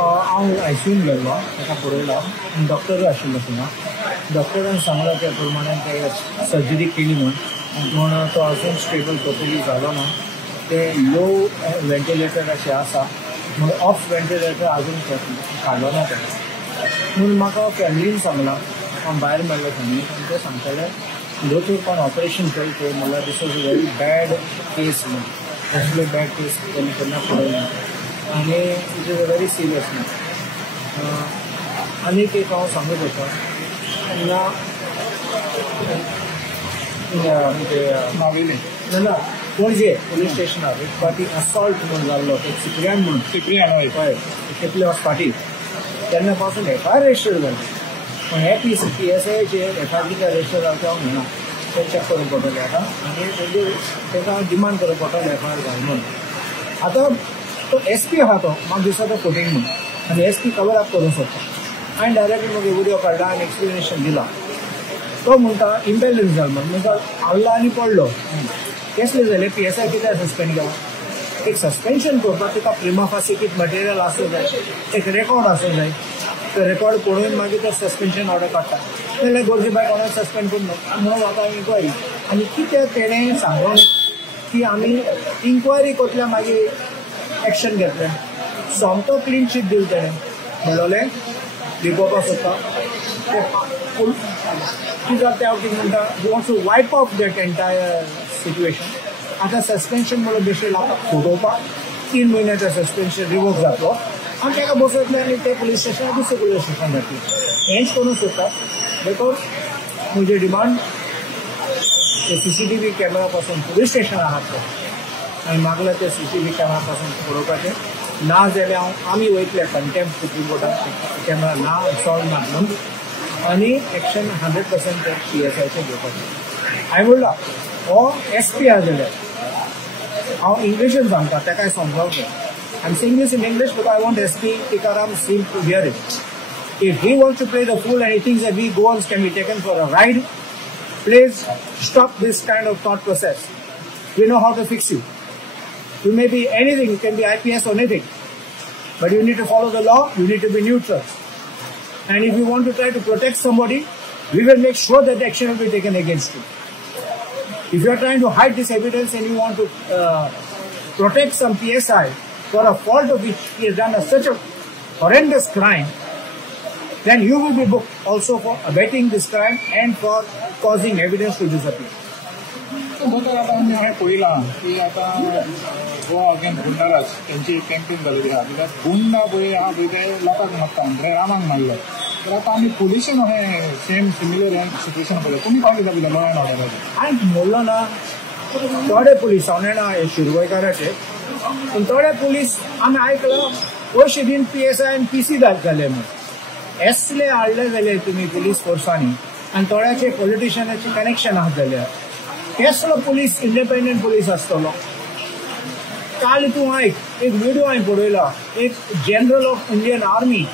हांव आयसीयून गेल्लो, ताका पळयलो, डॉक्टरूय आशिल्लो थिंगा. डॉक्टरान सांगलो त्या प्रमाणे ते सर्जरी केली म्हूण तो अजून स्टेबल टोटली जालो ना. ते लो वेंटिलेटर अशें आसा म्हूण ऑफ वेंटिलेटर अजून काडलो ना ताका. म्हणून म्हाका फॅमिलीन सांगलां, हांव भायर मेळ्ळो फॅमिलीन, आनी ते सांगताले दोतोर कोण ऑपरेशन केलें ते म्हणल्यार दिस वॉज अ व्हेरी बॅड केस म्हूण. असले बॅड केस तेणी केन्ना पळयना आनी it is a very serious म्हूण. आनीक एक हांव सांगूंक सोदतां, नावेली ना पणजे पुलीस स्टेशनार एक फावटी असॉल्ट म्हणून जाल्लो, ते सिप्रियान हय हय केपले फावटी तेन्ना पासून एफआयआर रजिस्टर जाली. पूण हे PSIचेर एफआयआर कितें रजिस्टर जाता हांव म्हणना, ते चॅक करूंक पडटलें आतां आनी ताका डिमांड करूंक पडटलें एफआयआर घाल म्हणून. आतां तो SP आहा तो म्हाका दिसता तो फोटींग म्हणून आनी SP कवर अप करूंक सोदता. हांवें डायरेक्टली म्हाका विडियो काडला आनी एक्सप्लेनेशन दिलां. तो म्हणटा इम्बॅलन्स जाल म्हणून हाडला आनी पडलो. कसले जाले PSI कित्याक सस्पेंड केला? एक सस्पेन्शन करपाक तुका प्रिमा फासी कितें मटेरियल आसूंक जाय, एक रेकॉर्ड आसूंक जाय. ते रेकॉर्ड पळोवन मागीर तो सस्पेन्शन ऑर्डर काडटा. नाजाल्यार गरजे भायर कोणाक सस्पेंड करूं म्हणून आतां इन्क्वायरी आनी कितें तेणें सांगून की आमी इन्क्वायरी करतले मागीर एक्शन घेतलें. सोमतो क्लीन शीट दिलें तेणें मेळोलें लिपोवपाक सोदता कितें जाता हांव कितें म्हणटा you want to wipe off that entire situation. आतां सस्पेन्शन म्हणून बेश्टें लावता फोटोवपाक 3 म्हयन्याचो सस्पेन्शन रिवोक जातलो आनी ताका बसयतले आनी ते पुलीस स्टेशनार दुसरें पुलीस स्टेशन घातलें. हेंच करूंक सोदता बिकॉज म्हजे डिमांड ते CCTV कॅमेरा पासून पुलीस स्टेशनार आहात ते आनी मागले ते CCTV कॅमेरा पासून पळोवपाचें ना जाल्यार आमी वयतले कंटेम्प्ट सुप्रीम कोर्टाक कॅमेरा ना सॉल्व ना म्हणून आनी एक्शन 100% PSIचेर घेवपाचें. हांवें म्हणलां हो SP आहा जाल्यार हांव इंग्लिशीन सांगता ताकाय समजावंक जाय. I'm saying this in English because I want SP Tikaram Singh to hear it. If he wants to play the fool and he thinks that we Goans can be taken for a ride, please stop this kind of thought process. We know how to fix you. You may be anything, you can be IPS or anything, but you need to follow the law, you need to be neutral. And if you want to try to protect somebody, we will make sure that action will be taken against you. If you are trying to hide this evidence and you want to protect some PSI for a fault of which he has done such a horrendous crime, then you will be booked also for abetting this crime and for causing evidence to disappear. दोतोर आतां आमी हांवें पळयलां की आतां Goa against goonda raj तेंची campaign जालेली आहा. कित्याक गुंडा पळय आहा पळय ते लोकांक मारता म्हणजे रामांक मारले. तर आतां आमी पुलिशेन अशें सेम सिमिलर हें सिट्युएशन पळयलें. तुमी पावले जाल्यार लॉ एंड ऑर्डराचेर हांवें म्हणलो ना थोडे पुलीस हांव नेना हे शिरवयकाराचे पूण थोडे पुलीस आमी आयकलां पयशे दिवन PSI आनी PC जाले म्हूण. असले हाडले जाल्यार तुमी पुलीस फोर्सांनी आनी थोड्याचे पॉलिटिशियनाचे कनेक्शन आहात जाल्यार कसलो पुलीस इंडिपेंडंट पुलीस आसतलो. काल तूं आयक एक व्हिडिओ हांवें पळयला एक जनरल ऑफ इंडियन आर्मी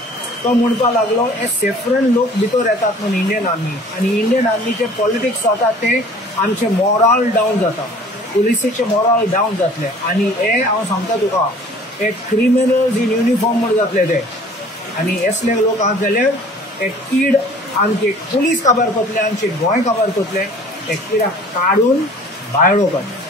तो म्हणपाक लागलो हे सेफ्रन लोक भितर येतात म्हणून इंडियन आर्मी आनी इंडियन आर्मीचे पॉलिटिक्स जाता ते आमचे मॉरल डावन जाता पुलिसेचे मॉरल डावन जातले आनी हे हांव सांगता तुका हे क्रिमिनल्स इन युनिफॉर्म म्हूण जातले ते आनी असले लोक आहात जाल्यार हे कीड आमचे पुलीस काबार करतले आमचे गोंय काबार करतले हे कित्याक काडून भायर उडोवपाचें.